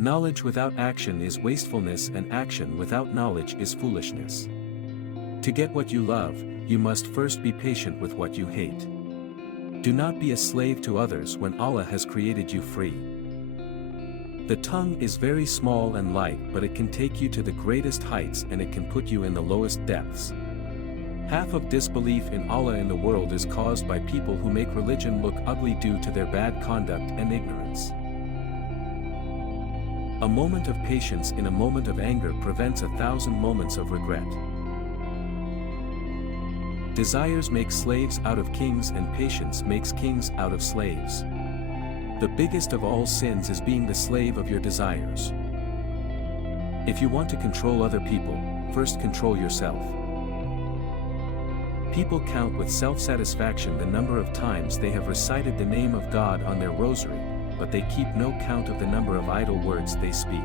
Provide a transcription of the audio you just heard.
Knowledge without action is wastefulness, and action without knowledge is foolishness. To get what you love, you must first be patient with what you hate. Do not be a slave to others when Allah has created you free. The tongue is very small and light, but it can take you to the greatest heights and it can put you in the lowest depths. Half of disbelief in Allah in the world is caused by people who make religion look ugly due to their bad conduct and ignorance. A moment of patience in a moment of anger prevents 1,000 moments of regret. Desires make slaves out of kings, and patience makes kings out of slaves. The biggest of all sins is being the slave of your desires. If you want to control other people, first control yourself. People count with self-satisfaction the number of times they have recited the name of God on their rosary, but they keep no count of the number of idle words they speak.